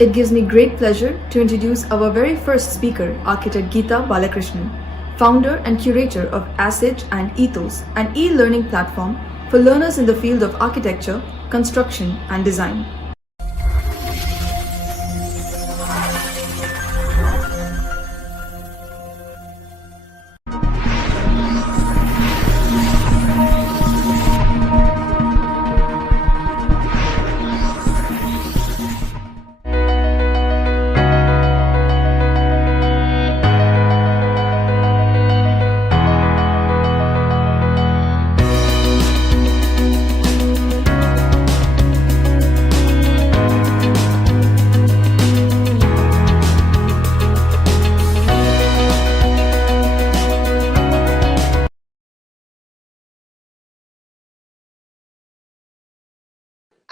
It gives me great pleasure to introduce our very first speaker, architect Geeta Balakrishnan, founder and curator of ASEJ and Ethos, an e-learning platform for learners in the field of architecture, construction, and design.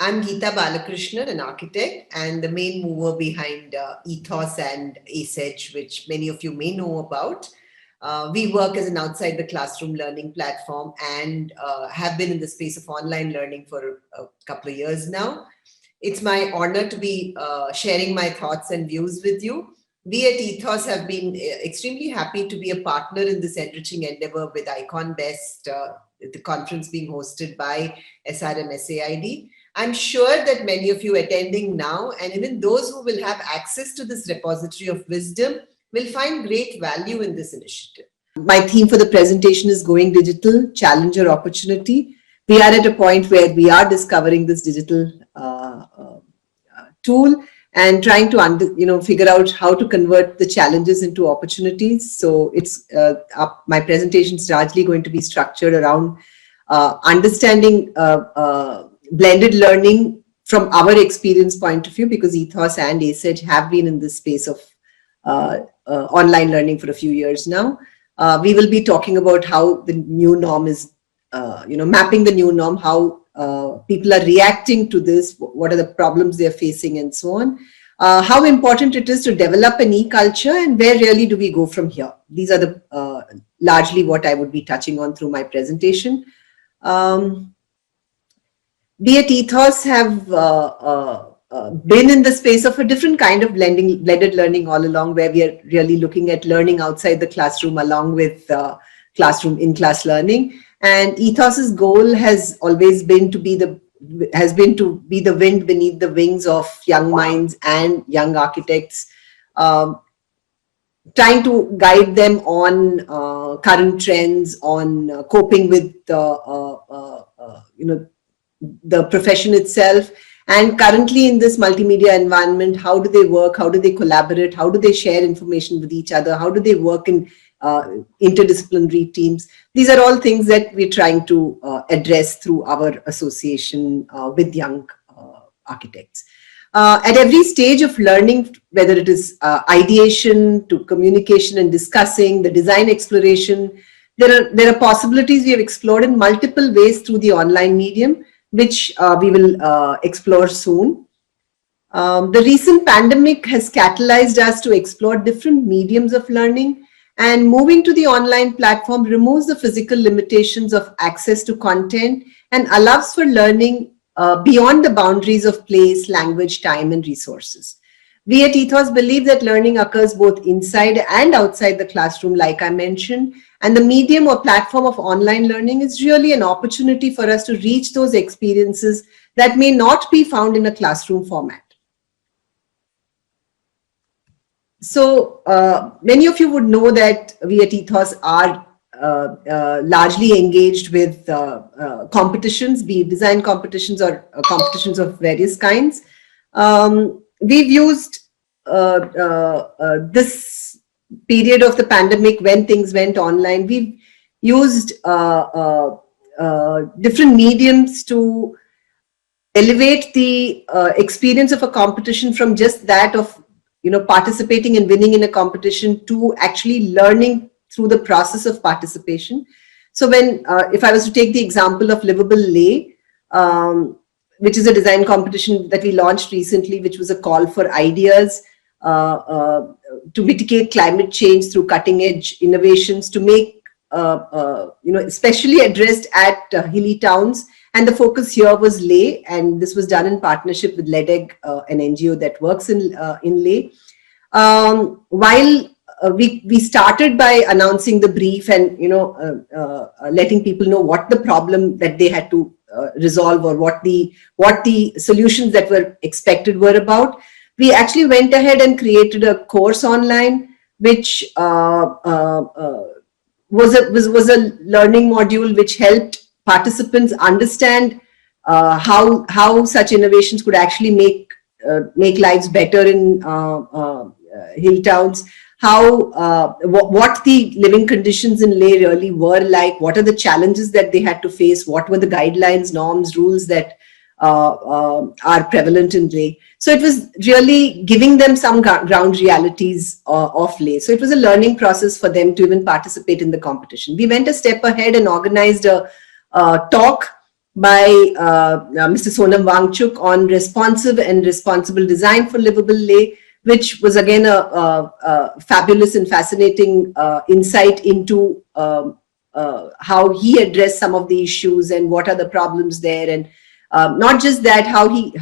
I'm Geeta Balakrishnan, an architect and the main mover behind Ethos and ASEJ, which many of you may know about. We work as an outside the classroom learning platform and have been in the space of online learning for a couple of years now. It's my honor to be sharing my thoughts and views with you. We at Ethos have been extremely happy to be a partner in this enriching endeavor with IconBest, the conference being hosted by SRM SAID. I'm sure that many of you attending now, and even those who will have access to this repository of wisdom, will find great value in this initiative. My theme for the presentation is Going Digital, Challenge or Opportunity. We are at a point where we are discovering this digital tool and trying to figure out how to convert the challenges into opportunities. So it's my presentation is largely going to be structured around understanding blended learning from our experience point of view, because Ethos and ASEJ have been in this space of online learning for a few years now. We will be talking about how the new norm is, mapping the new norm, how people are reacting to this, what are the problems they're facing and so on. How important it is to develop an e-culture and where really do we go from here. These are the largely what I would be touching on through my presentation. We at Ethos have been in the space of a different kind of blended learning all along, where we are really looking at learning outside the classroom along with classroom in-class learning. And Ethos's goal has always been to be the wind beneath the wings of young minds and young architects, trying to guide them on current trends, on coping with the profession itself. And currently in this multimedia environment, how do they work? How do they collaborate? How do they share information with each other? How do they work in interdisciplinary teams? These are all things that we're trying to address through our association with young architects. At every stage of learning, whether it is ideation to communication and discussing, the design exploration, there are possibilities we have explored in multiple ways through the online medium, which we will explore soon. The recent pandemic has catalyzed us to explore different mediums of learning, and moving to the online platform removes the physical limitations of access to content and allows for learning beyond the boundaries of place, language, time, and resources. We at Ethos believe that learning occurs both inside and outside the classroom, like I mentioned, and the medium or platform of online learning is really an opportunity for us to reach those experiences that may not be found in a classroom format. So many of you would know that we at Ethos are largely engaged with competitions, be it design competitions or competitions of various kinds. We've used this period of the pandemic when things went online. We've used different mediums to elevate the experience of a competition from just that of participating and winning in a competition to actually learning through the process of participation. So when if I was to take the example of Livable Lay, which is a design competition that we launched recently, which was a call for ideas to mitigate climate change through cutting edge innovations, to make especially addressed at hilly towns. And the focus here was Leh, and this was done in partnership with LEDEG, an NGO that works in Leh. While we started by announcing the brief and letting people know what the problem that they had to resolve, or what the solutions that were expected were about, we actually went ahead and created a course online, which was a learning module which helped participants understand how such innovations could actually make lives better in hill towns, what the living conditions in Leh really were like, what are the challenges that they had to face, what were the guidelines, norms, rules that are prevalent in Leh. So it was really giving them some ground realities of Leh. So it was a learning process for them to even participate in the competition. We went a step ahead and organized a talk by Mr. Sonam Wangchuk on responsive and responsible design for livable Leh, which was again a fabulous and fascinating insight into how he addressed some of the issues and what are the problems there. And not just that, how he,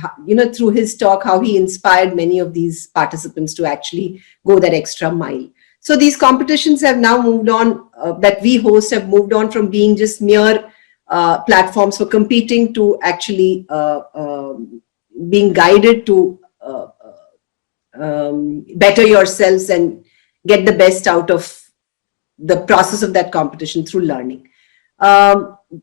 through his talk, how he inspired many of these participants to actually go that extra mile. So these competitions have now moved on, that we host have moved on from being just mere platforms for competing to actually being guided to better yourselves and get the best out of the process of that competition through learning.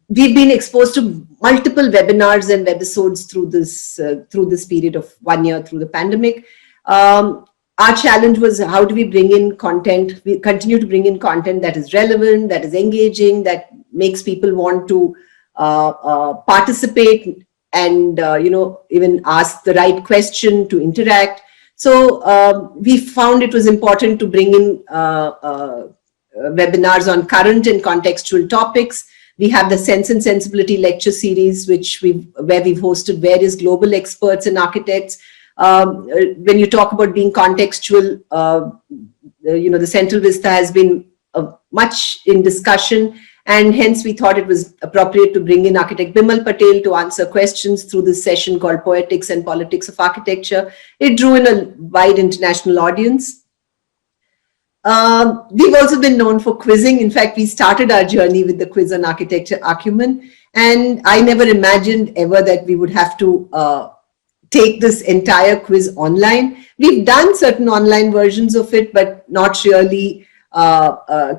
We've been exposed to multiple webinars and webisodes through this period of 1 year through the pandemic. Our challenge was, how do we bring in content? We continue to bring in content that is relevant, that is engaging, that makes people want to participate and even ask the right question, to interact. So we found it was important to bring in webinars on current and contextual topics. We have the Sense and Sensibility lecture series, where we've hosted various global experts and architects. When you talk about being contextual, the Central Vista has been much in discussion, and hence we thought it was appropriate to bring in architect Bimal Patel to answer questions through this session called Poetics and Politics of Architecture. It drew in a wide international audience. We've also been known for quizzing. In fact, we started our journey with the quiz on architecture Acumen, and I never imagined ever that we would have to take this entire quiz online. We've done certain online versions of it, but not really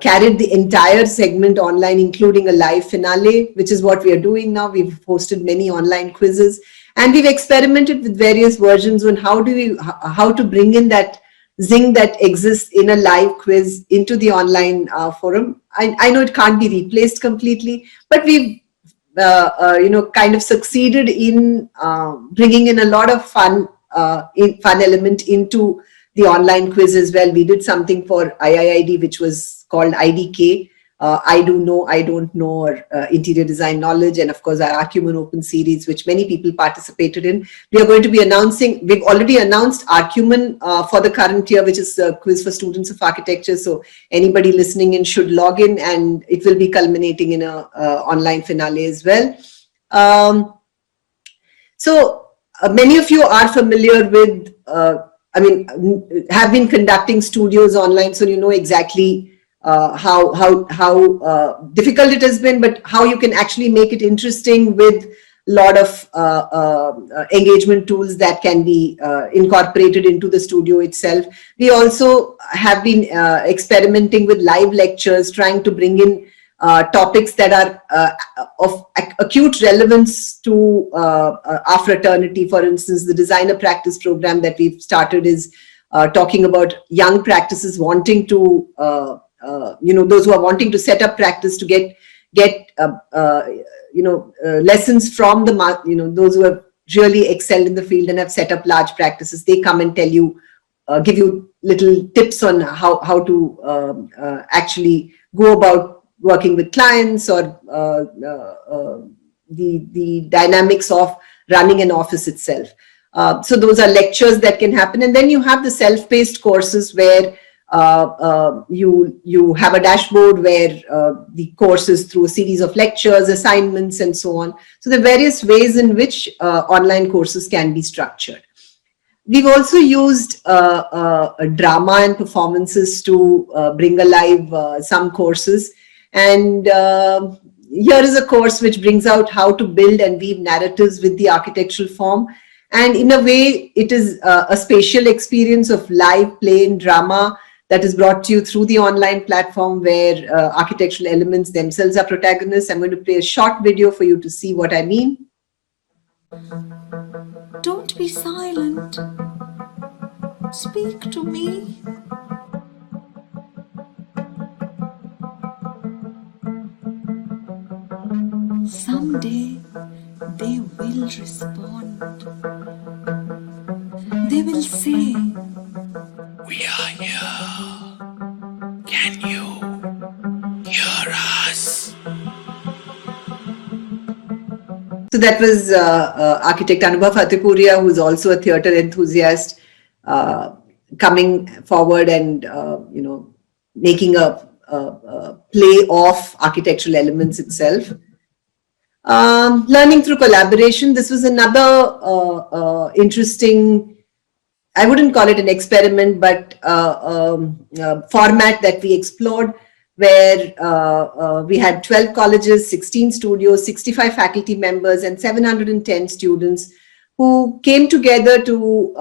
carried the entire segment online, including a live finale, which is what we are doing now. We've hosted many online quizzes, and we've experimented with various versions on how to bring in that zing that exists in a live quiz into the online forum. I know it can't be replaced completely, but we've kind of succeeded in bringing in a lot of fun element into the online quiz as well. We did something for IIID, which was called IDK, I Do Know, I Don't Know, or Interior Design Knowledge, and of course our Acumen Open series, which many people participated in. We are going to be announcing, we've already announced Acumen for the current year, which is a quiz for students of architecture. So anybody listening in should log in, and it will be culminating in a online finale as well. So many of you are familiar with, have been conducting studios online, so you know exactly how difficult it has been, but how you can actually make it interesting with a lot of engagement tools that can be incorporated into the studio itself. We also have been experimenting with live lectures, trying to bring in topics that are of acute relevance to our fraternity. For instance, the designer practice program that we've started is talking about young practices wanting to those who are wanting to set up practice to get lessons from those who have really excelled in the field and have set up large practices. They come and tell you, give you little tips on how to actually go about working with clients, or the dynamics of running an office itself. So those are lectures that can happen. And then you have the self-paced courses where you have a dashboard where the course is through a series of lectures, assignments, and so on. So there are various ways in which online courses can be structured. We've also used drama and performances to bring alive some courses. And here is a course which brings out how to build and weave narratives with the architectural form. And in a way, it is a spatial experience of live play and drama that is brought to you through the online platform, where architectural elements themselves are protagonists. I'm going to play a short video for you to see what I mean. Don't be silent. Speak to me. Someday they will respond. They will say, "We are here. Can you hear us?" So that was architect Anubhav Hatipuria, who's also a theatre enthusiast, coming forward and making a play of architectural elements itself. Learning through collaboration. This was another interesting, I wouldn't call it an experiment, but format that we explored, where we had 12 colleges, 16 studios, 65 faculty members, and 710 students who came together to,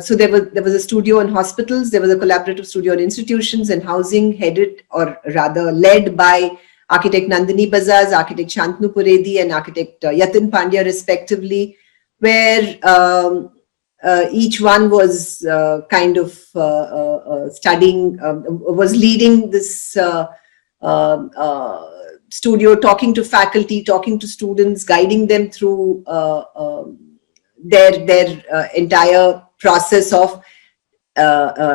so there was a studio in hospitals, there was a collaborative studio in institutions and housing, headed or rather led by architect Nandini Bazaz, architect Shantanu Puredi, and architect Yatin Pandya respectively, where each one was studying, was leading this studio, talking to faculty, talking to students, guiding them through their entire process of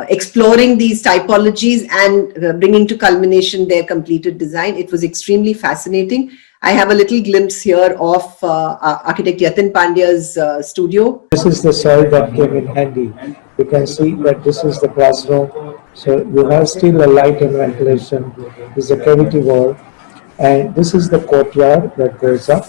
exploring these typologies and bringing to culmination their completed design. It was extremely fascinating. I have a little glimpse here of architect Yatin Pandya's studio. This is the soil that came in handy. You can see that this is the classroom. So you have still a light and ventilation. This is a cavity wall. And this is the courtyard that goes up.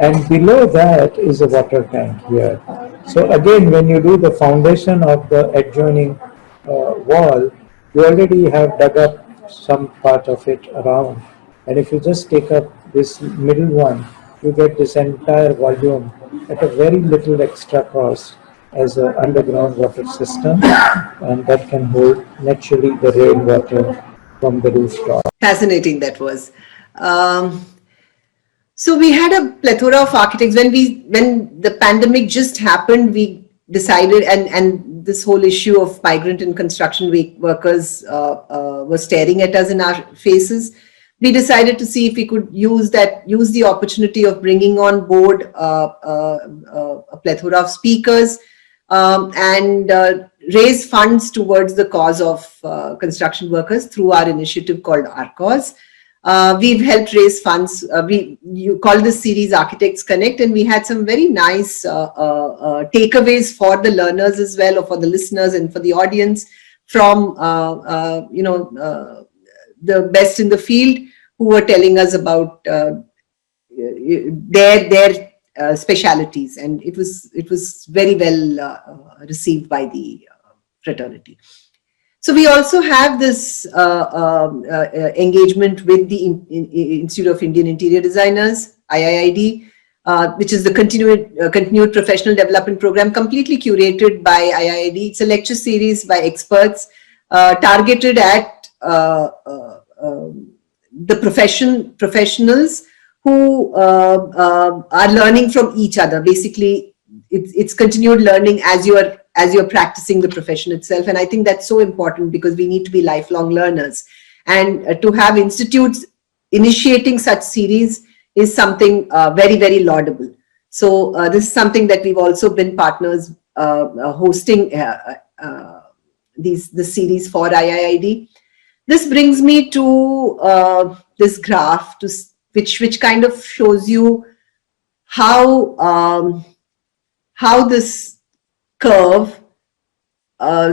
And below that is a water tank here. So again, when you do the foundation of the adjoining wall, you already have dug up some part of it around. And if you just take up this middle one, you get this entire volume at a very little extra cost as an underground water system, and that can hold naturally the rainwater from the rooftop. Fascinating that was. So we had a plethora of architects. When the pandemic just happened, we decided, and this whole issue of migrant and construction workers was staring at us in our faces. We decided to see if we could use the opportunity of bringing on board a plethora of speakers and raise funds towards the cause of construction workers through our initiative called Our Cause. We've helped raise funds. You call this series Architects Connect, and we had some very nice takeaways for the learners as well, or for the listeners and for the audience from the best in the field, who were telling us about their specialities, and it was very well received by the fraternity. So we also have this engagement with the Institute of Indian Interior Designers, IIID, which is the continued professional development program, completely curated by IIID. It's a lecture series by experts targeted at the professionals who are learning from each other. Basically, it's continued learning as you're practicing the profession itself. And I think that's so important, because we need to be lifelong learners. And to have institutes initiating such series is something very, very laudable. So this is something that we've also been partners hosting this series for IIID. This brings me to this graph, which kind of shows you how this curve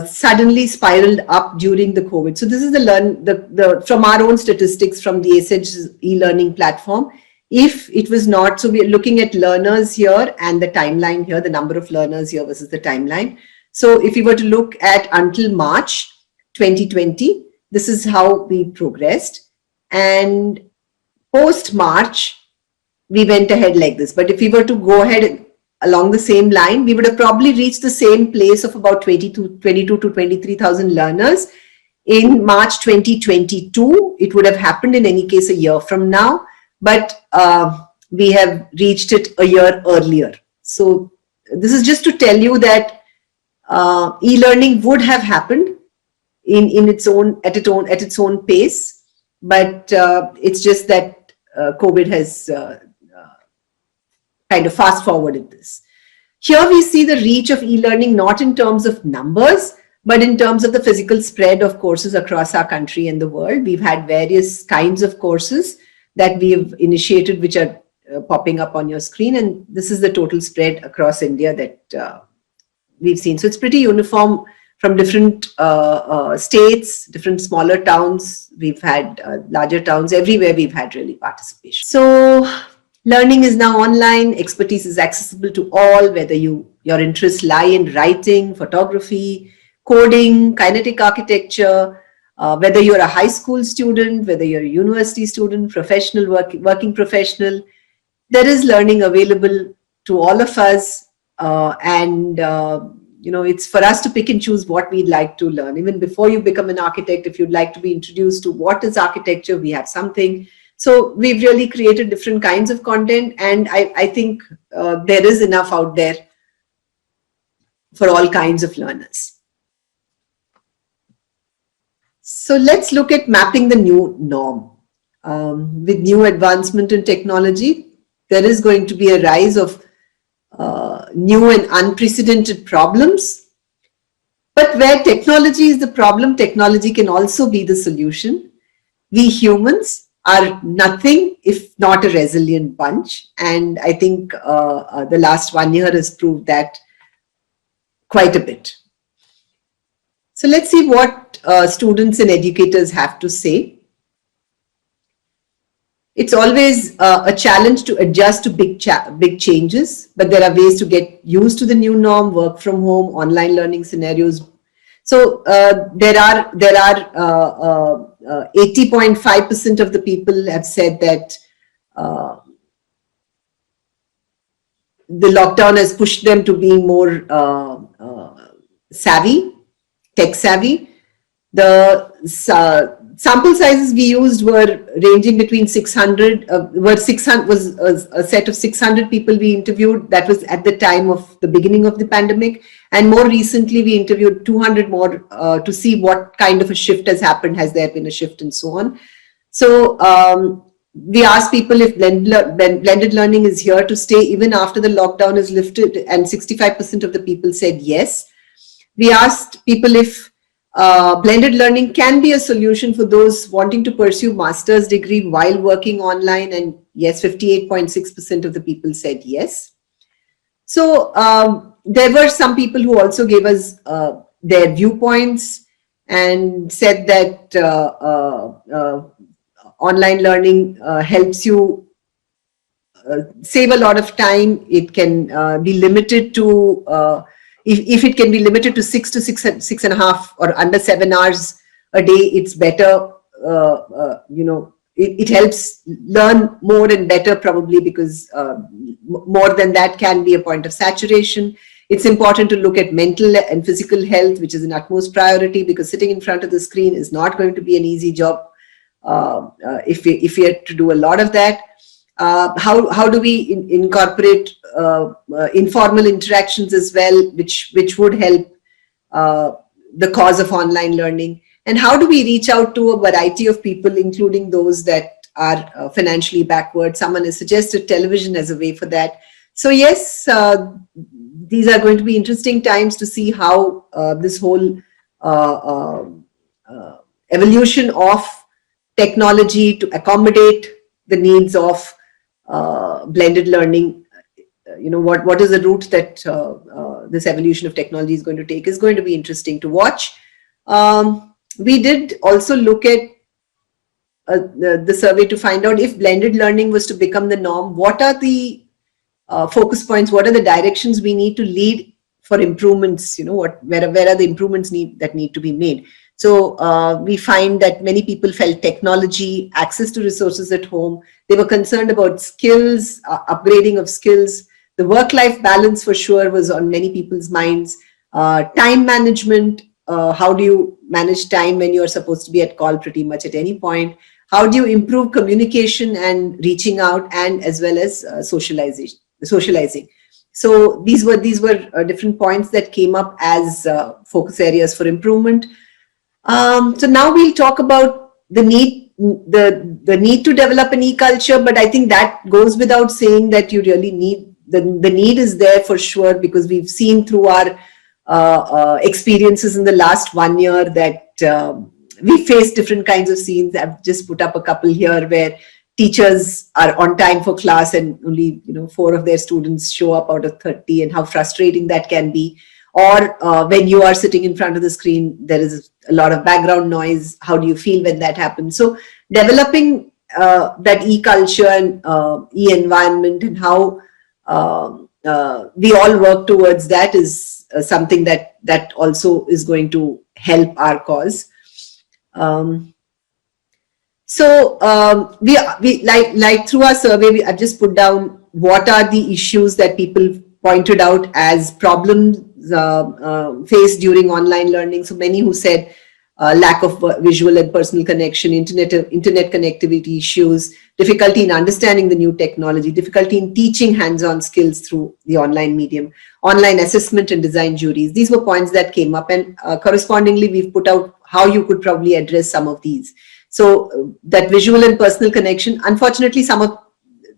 suddenly spiraled up during the COVID. So this is the from our own statistics from the ASED's e-learning platform. If it was not, so we're looking at learners here and the timeline here, the number of learners here versus the timeline. So if we were to look at until March 2020, this is how we progressed. And post-March, we went ahead like this. But if we were to go ahead along the same line, we would have probably reached the same place of about 22 to 23,000 learners. In March 2022, it would have happened in any case a year from now, but we have reached it a year earlier. So this is just to tell you that e-learning would have happened in its own at its own pace, but it's just that COVID has kind of fast forwarded this. Here we see the reach of e-learning not in terms of numbers, but in terms of the physical spread of courses across our country and the world. We've had various kinds of courses that we've initiated, which are popping up on your screen. And this is the total spread across India that we've seen. So it's pretty uniform from different states, different smaller towns. We've had larger towns. Everywhere we've had really participation. So learning is now online. Expertise is accessible to all, whether your interests lie in writing, photography, coding, kinetic architecture, whether you're a high school student, whether you're a university student, professional, working professional, there is learning available to all of us. It's for us to pick and choose what we'd like to learn. Even before you become an architect, if you'd like to be introduced to what is architecture, we have something. So we've really created different kinds of content, and I think there is enough out there for all kinds of learners. So let's look at mapping the new norm. With new advancement in technology, there is going to be a rise of new and unprecedented problems. But where technology is the problem, technology can also be the solution. We humans are nothing if not a resilient bunch. And I think the last 1 year has proved that quite a bit. So let's see what students and educators have to say. It's always a challenge to adjust to big changes, but there are ways to get used to the new norm, work from home, online learning scenarios. So there are 80.5% of the people have said that the lockdown has pushed them to be more savvy, tech savvy. The sample sizes we used were ranging between 600, was a set of 600 people we interviewed. That was at the time of the beginning of the pandemic. And more recently, we interviewed 200 more to see what kind of a shift has happened. Has there been a shift and so on? So we asked people if blended learning is here to stay even after the lockdown is lifted, and 65% of the people said yes. We asked people if blended learning can be a solution for those wanting to pursue master's degree while working online, and yes, 58.6% of the people said yes. So there were some people who also gave us their viewpoints and said that online learning helps you save a lot of time. It can be limited to if it can be limited to 6 to 6.5 or under 7 hours a day, it's better. It helps learn more and better, probably, because more than that can be a point of saturation. It's important to look at mental and physical health, which is an utmost priority, because sitting in front of the screen is not going to be an easy job if we have to do a lot of that. How do we incorporate informal interactions as well, which would help the cause of online learning? And how do we reach out to a variety of people, including those that are financially backward? Someone has suggested television as a way for that. So yes, these are going to be interesting times to see how this whole evolution of technology to accommodate the needs of blended learning what is the route that this evolution of technology is going to take is going to be interesting to watch. We did also look at the survey to find out if blended learning was to become the norm, what are the focus points, what are the directions we need to lead for improvements, where are the improvements that need to be made. So we find that many people felt technology, access to resources at home, they were concerned about skills, upgrading of skills. The work-life balance for sure was on many people's minds. Time management, how do you manage time when you're supposed to be at call pretty much at any point? How do you improve communication and reaching out, and as well as socializing? So these were different points that came up as focus areas for improvement. So now we'll talk about the need to develop an e-culture, but I think that goes without saying that you really need, the need is there for sure, because we've seen through our experiences in the last 1 year that we face different kinds of scenes. I've just put up a couple here where teachers are on time for class and only 4 of their students show up out of 30, and how frustrating that can be. Or when you are sitting in front of the screen, there is a lot of background noise. How do you feel when that happens? So developing that e-culture and e-environment, and how we all work towards that is something that also is going to help our cause. So we like through our survey, I've just put down what are the issues that people pointed out as problems faced during online learning. So many who said lack of visual and personal connection, internet connectivity issues, difficulty in understanding the new technology, difficulty in teaching hands-on skills through the online medium, online assessment and design juries. These were points that came up, and correspondingly, we've put out how you could probably address some of these. So that visual and personal connection, unfortunately, some of,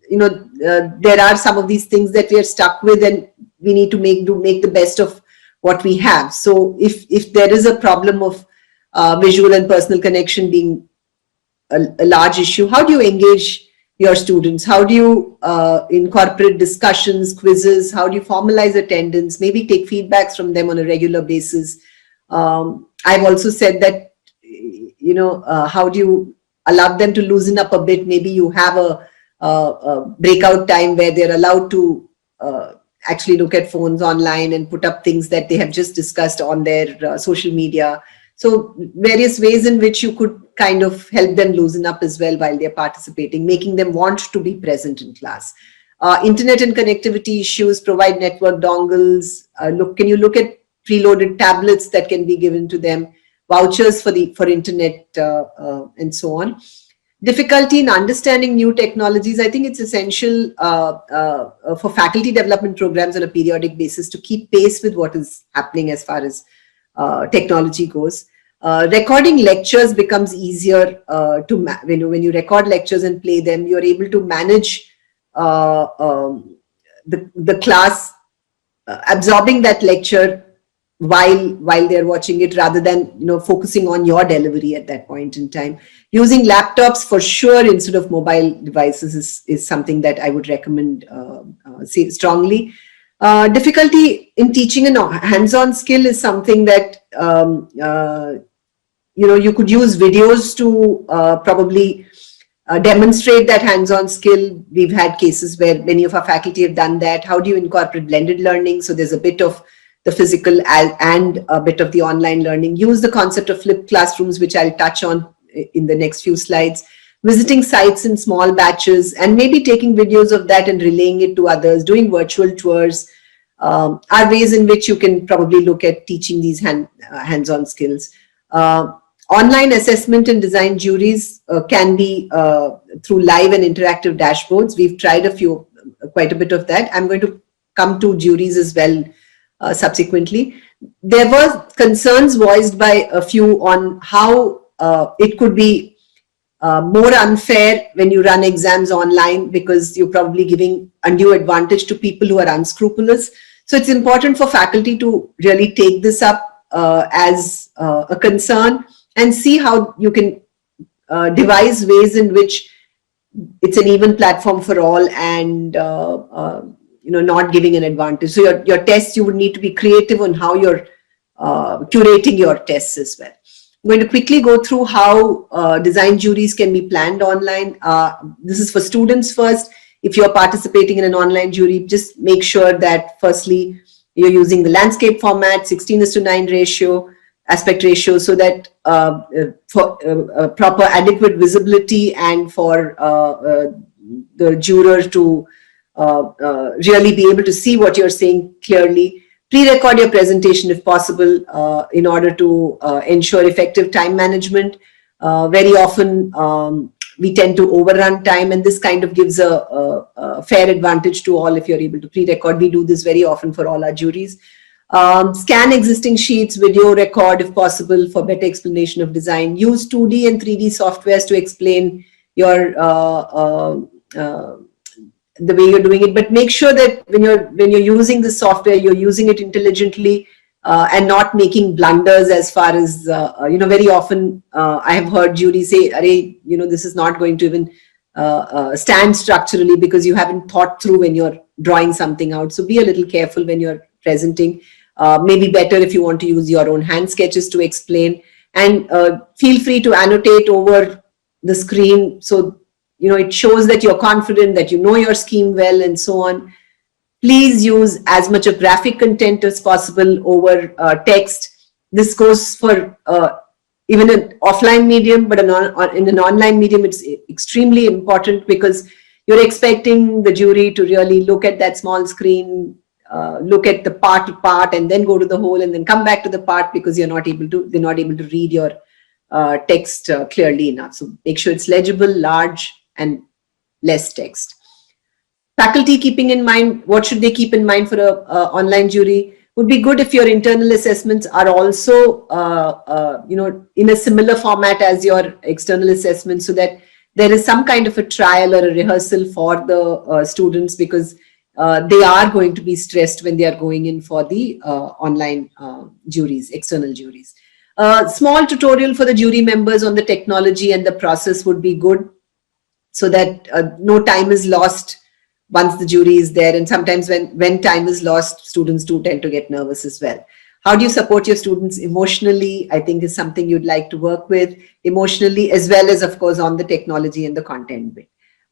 there are some of these things that we are stuck with, and we need to make the best of what we have. So if there is a problem of visual and personal connection being a large issue, how do you engage your students? How do you incorporate discussions, quizzes? How do you formalize attendance? Maybe take feedbacks from them on a regular basis. I've also said that, how do you allow them to loosen up a bit? Maybe you have a breakout time where they're allowed to actually look at phones online and put up things that they have just discussed on their social media. So various ways in which you could kind of help them loosen up as well while they're participating, making them want to be present in class. Internet and connectivity issues, provide network dongles. Can you look at preloaded tablets that can be given to them, vouchers for internet, and so on. Difficulty in understanding new technologies. I think it's essential for faculty development programs on a periodic basis to keep pace with what is happening as far as technology goes. Recording lectures becomes easier when you record lectures and play them, you're able to manage the class absorbing that lecture while they're watching it, rather than focusing on your delivery at that point in time. Using laptops for sure instead of mobile devices is something that I would recommend strongly. Difficulty in teaching a hands-on skill is something that you could use videos to probably demonstrate that hands-on skill. We've had cases where many of our faculty have done that. How do you incorporate blended learning? So there's a bit of the physical and a bit of the online learning. Use the concept of flipped classrooms, which I'll touch on in the next few slides. Visiting sites in small batches and maybe taking videos of that and relaying it to others, doing virtual tours are ways in which you can probably look at teaching these hands-on skills. Online assessment and design juries can be through live and interactive dashboards. We've tried quite a bit of that. I'm going to come to juries as well subsequently. There were concerns voiced by a few on how it could be more unfair when you run exams online, because you're probably giving undue advantage to people who are unscrupulous. So it's important for faculty to really take this up as a concern and see how you can devise ways in which it's an even platform for all, and not giving an advantage. So your tests, you would need to be creative on how you're curating your tests as well. I'm going to quickly go through how design juries can be planned online. This is for students first. If you're participating in an online jury, just make sure that firstly, you're using the landscape format, 16:9 ratio, aspect ratio, so that for proper adequate visibility and for the juror to really be able to see what you're saying clearly. Pre-record your presentation if possible in order to ensure effective time management. Very often we tend to overrun time, and this kind of gives a fair advantage to all if you're able to pre-record. We do this very often for all our juries. Scan existing sheets, video record if possible for better explanation of design. Use 2D and 3D softwares to explain your the way you're doing it, but make sure that when you're using the software, you're using it intelligently and not making blunders as far as very often I have heard juries say, "Arey, this is not going to even stand structurally because you haven't thought through when you're drawing something out." So be a little careful when you're presenting. Maybe better if you want to use your own hand sketches to explain, and feel free to annotate over the screen so it shows that you're confident, that you know your scheme well, and so on. Please use as much of graphic content as possible over text. This goes for even an offline medium, but in an online medium, it's extremely important because you're expecting the jury to really look at that small screen, look at the part to part, and then go to the whole, and then come back to the part because they're not able to read your text clearly enough. So make sure it's legible, large, and less text. Faculty keeping in mind, what should they keep in mind for a online jury? Would be good if your internal assessments are also in a similar format as your external assessments, so that there is some kind of a trial or a rehearsal for the students, because they are going to be stressed when they are going in for the online juries, external juries. Small tutorial for the jury members on the technology and the process would be good, so that no time is lost once the jury is there. And sometimes when time is lost, students do tend to get nervous as well. How do you support your students emotionally? I think is something you'd like to work with emotionally, as well as, of course, on the technology and the content bit.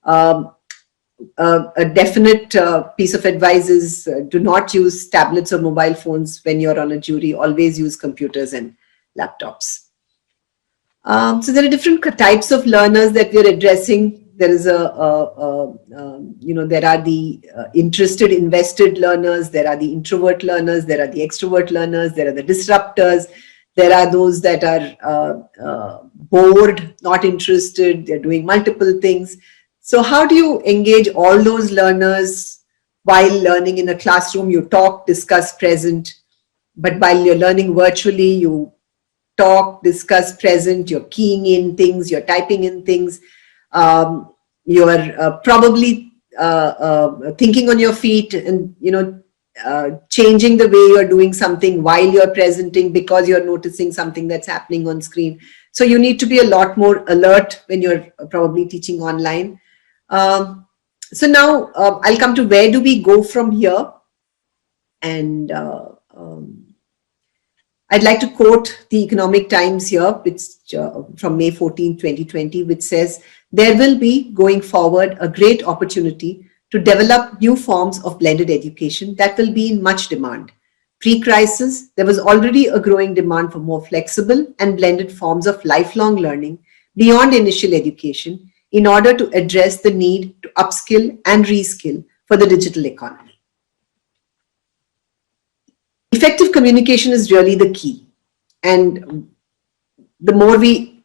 A definite piece of advice is do not use tablets or mobile phones when you're on a jury. Always use computers and laptops. So there are different types of learners that we're addressing. There is there are the interested, invested learners. There are the introvert learners. There are the extrovert learners. There are the disruptors. There are those that are bored, not interested. They're doing multiple things. So how do you engage all those learners while learning in a classroom? You talk, discuss, present. But while you're learning virtually, you talk, discuss, present. You're keying in things. You're typing in things. You're probably thinking on your feet and changing the way you're doing something while you're presenting because you're noticing something that's happening on screen. So you need to be a lot more alert when you're probably teaching online. So now I'll come to where do we go from here, and I'd like to quote the Economic Times here, which from May 14, 2020, which says, "There will be, going forward, a great opportunity to develop new forms of blended education that will be in much demand. Pre-crisis, there was already a growing demand for more flexible and blended forms of lifelong learning beyond initial education in order to address the need to upskill and reskill for the digital economy." Effective communication is really the key. And the more we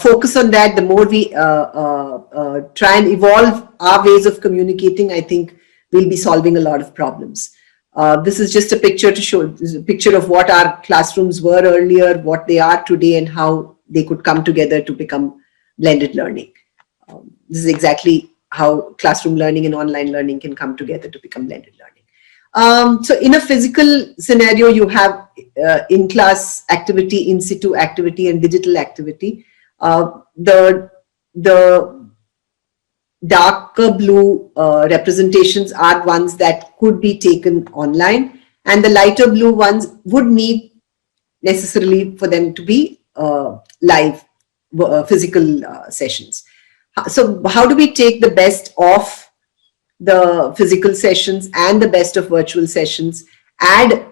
focus on that, the more we try and evolve our ways of communicating, I think we'll be solving a lot of problems. This is just a picture to show, this is a picture of what our classrooms were earlier, what they are today, and how they could come together to become blended learning. This is exactly how classroom learning and online learning can come together to become blended learning. So in a physical scenario, you have in-class activity, in-situ activity, and digital activity. The darker blue representations are ones that could be taken online, and the lighter blue ones would need necessarily for them to be live physical sessions. So how do we take the best of the physical sessions and the best of virtual sessions, add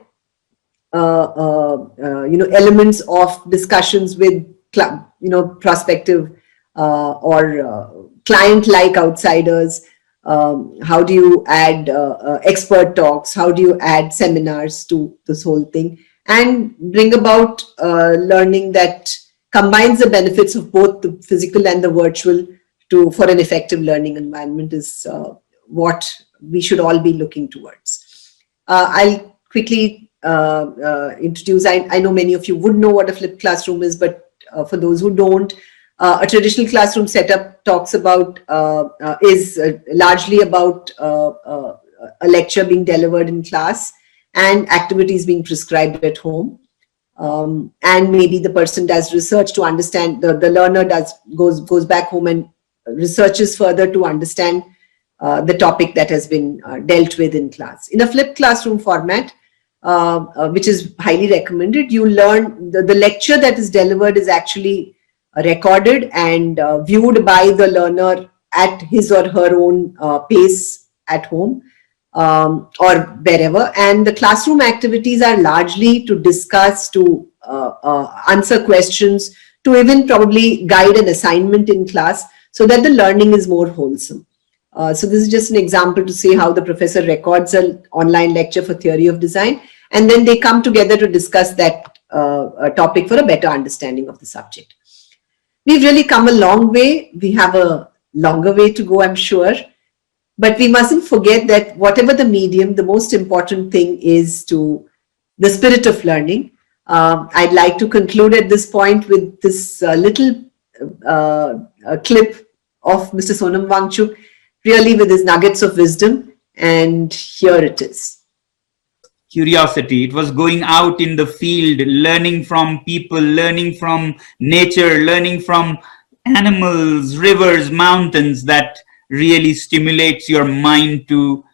elements of discussions with prospective or client-like outsiders? How do you add expert talks? How do you add seminars to this whole thing and bring about learning that combines the benefits of both the physical and the virtual for an effective learning environment is what we should all be looking towards. I'll quickly introduce, I know many of you would know what a flipped classroom is, but for those who don't, a traditional classroom setup talks about, is largely about a lecture being delivered in class and activities being prescribed at home. And maybe the person does research to understand, the learner goes back home and researches further to understand the topic that has been dealt with in class. In a flipped classroom format, which is highly recommended, you learn the lecture that is delivered is actually recorded and viewed by the learner at his or her own pace at home or wherever. And the classroom activities are largely to discuss, to answer questions, to even probably guide an assignment in class so that the learning is more wholesome. So this is just an example to see how the professor records an online lecture for theory of design, and then they come together to discuss that topic for a better understanding of the subject. We've really come a long way. We have a longer way to go, I'm sure. But we mustn't forget that whatever the medium, the most important thing is the spirit of learning. I'd like to conclude at this point with this little clip of Mr. Sonam Wangchuk, really with his nuggets of wisdom. And here it is. Curiosity. It was going out in the field, learning from people, learning from nature, learning from animals, rivers, mountains, that really stimulates your mind to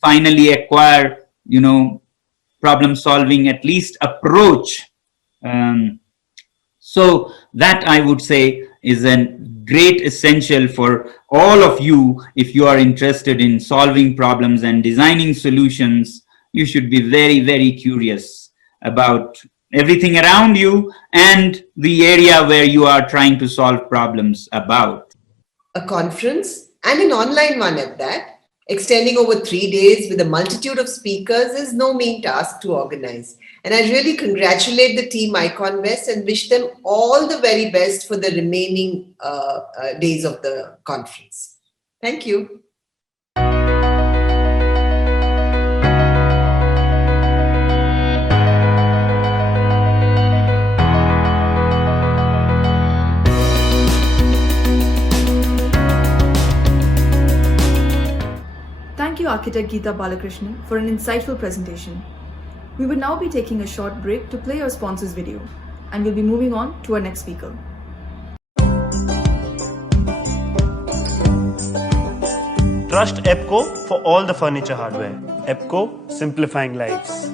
finally acquire, problem solving, at least approach. So that, I would say, is a great essential for all of you. If you are interested in solving problems and designing solutions, you should be very, very curious about everything around you and the area where you are trying to solve problems about. A conference, and an online one at that, extending over 3 days with a multitude of speakers is no mean task to organize. And I really congratulate the team Icon West and wish them all the very best for the remaining days of the conference. Thank you. Thank you, Architect Geeta Balakrishnan, for an insightful presentation. We will now be taking a short break to play our sponsor's video, and we'll be moving on to our next speaker. Trust EPCO for all the furniture hardware. EPCO, simplifying lives.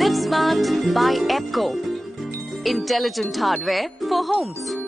Live Smart by EPCO. Intelligent hardware for homes.